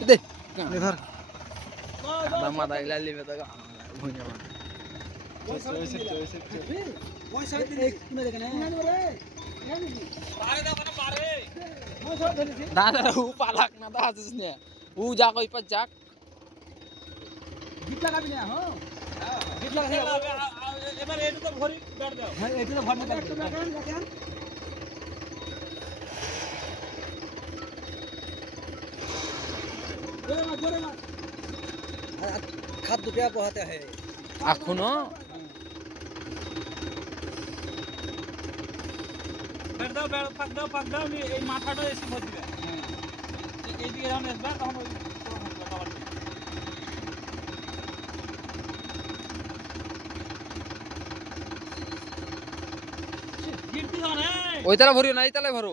দে ধর মাথা লালি মেতা ভুঁজে না না ও পালাক না দা আসিস না ও যা কই পা যাক গিট লাগাবি না হ্যাঁ গিট লাগাবি এবার এটু তো ভরি ব্যাট দাও হ্যাঁ এটু তো ভরি একটু লাগান দেখেন जोरे मार खाद रुपया बहाते हैं এখনো পাক দাও নি এই মাথাটা এসে ভর দিবে হ্যাঁ এই দিকে যখন আসবে তখন ওই গিরতি হন ওই তালা ভরিও না এই তালায় ভরো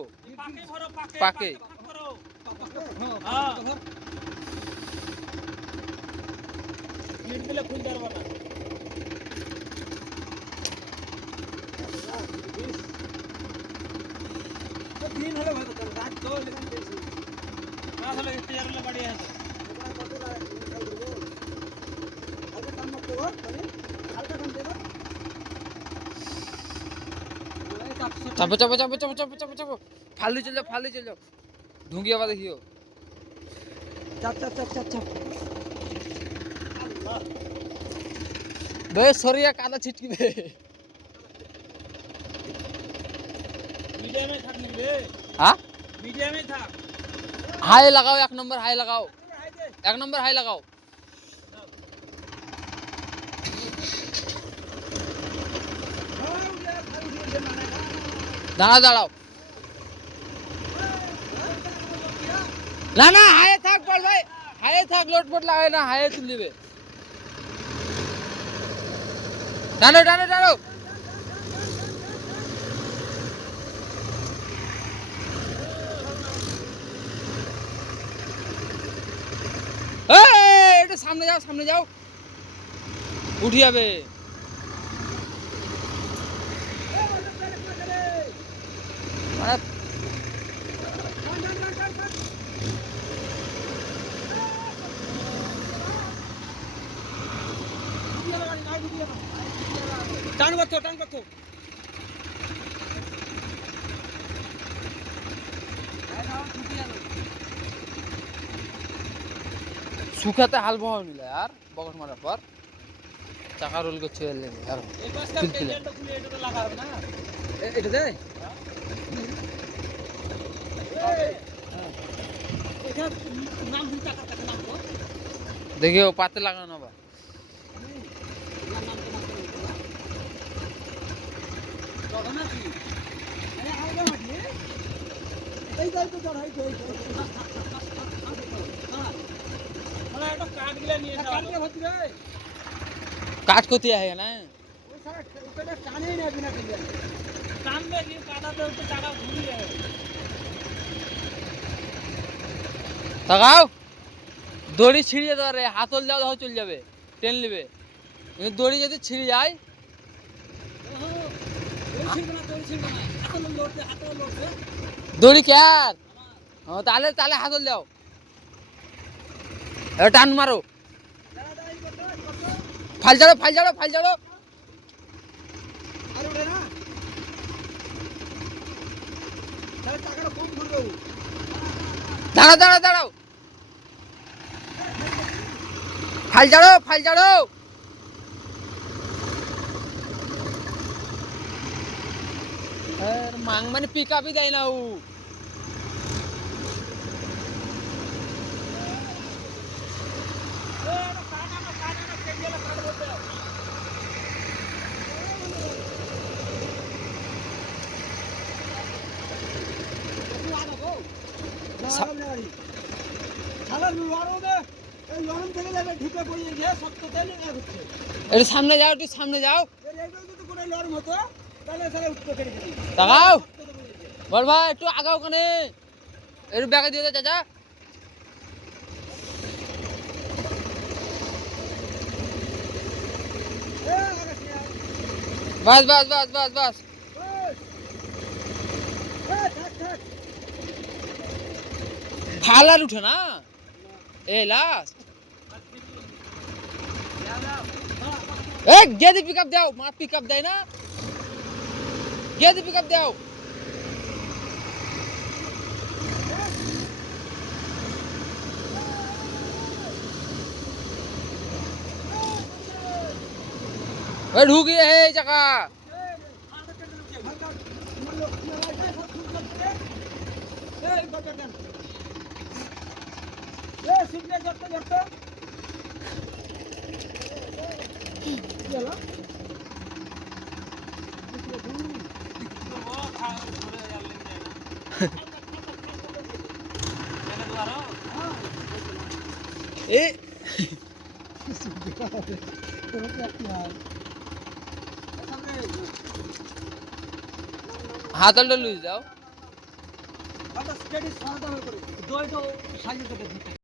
পাকে ভরো পাকে ভরো হ্যাঁ গিট দিলে খুল দাঁড়াবে না दिन হলে ভালো তো রাত তো লেখান দিয়েছি না হলে তৈরি হলে বাড়ি আছে হালকা কাম মত করো মানে হালকা কাম দেবো চাপো ফালু চল যাও ঢুঙ্গি আবার দেখিও চাপ বে সরিয়া কাদা ছিটকি দে মিডিয়ামে থাক নিবে হ্যাঁ মিডিয়ামে থাক হাই লাগাও এক নম্বর হাই লাগাও দাঁড়াও না হায়ে থাক বল ভাই হায়ে থাক লোটপট লাগাই না হায়ে তুল দিবে টানো এটা সামনে যাও উঠি যাবে মানে টান করতো শুকাতে হাল বহাও নিলে আর বকস মারার পর চাকা রোল করছে আর এই পাশটা তেলটা খুলে এটা লাগাবে না এটা দে এটা নাম দিন টাকা নাম তো দেখিও পাতে লাগানো আবার কাজ করতে है ना তাকাও দড়ি ছিঁড়িয়ে ধরে হাতল দাও তাহলে চলে যাবে টেন নেবে দড়ি যদি ছিঁড়ে যায় দড়ি কে আর তাহলে হাতল দাও টান মারো ফাল যাও দাঁড়াও ফাল যাও মাং মানে পিকআপই দেয় না ও সামনে যাও তাকাও বল ভাই একটু আগাও কানে একটু ব্যাগে দিয়ে দে চাচা বাস ভাল আর উঠে না এ লাস্ট এ গেদি পিকআপ দাও মা পিকআপ দেয় না গেদি পিকআপ দাও ए ढूक गया है जगह ए হাতলটা লুজ দাও স্টেডি সারাটা হয়ে পড়ে দই তো সাইজে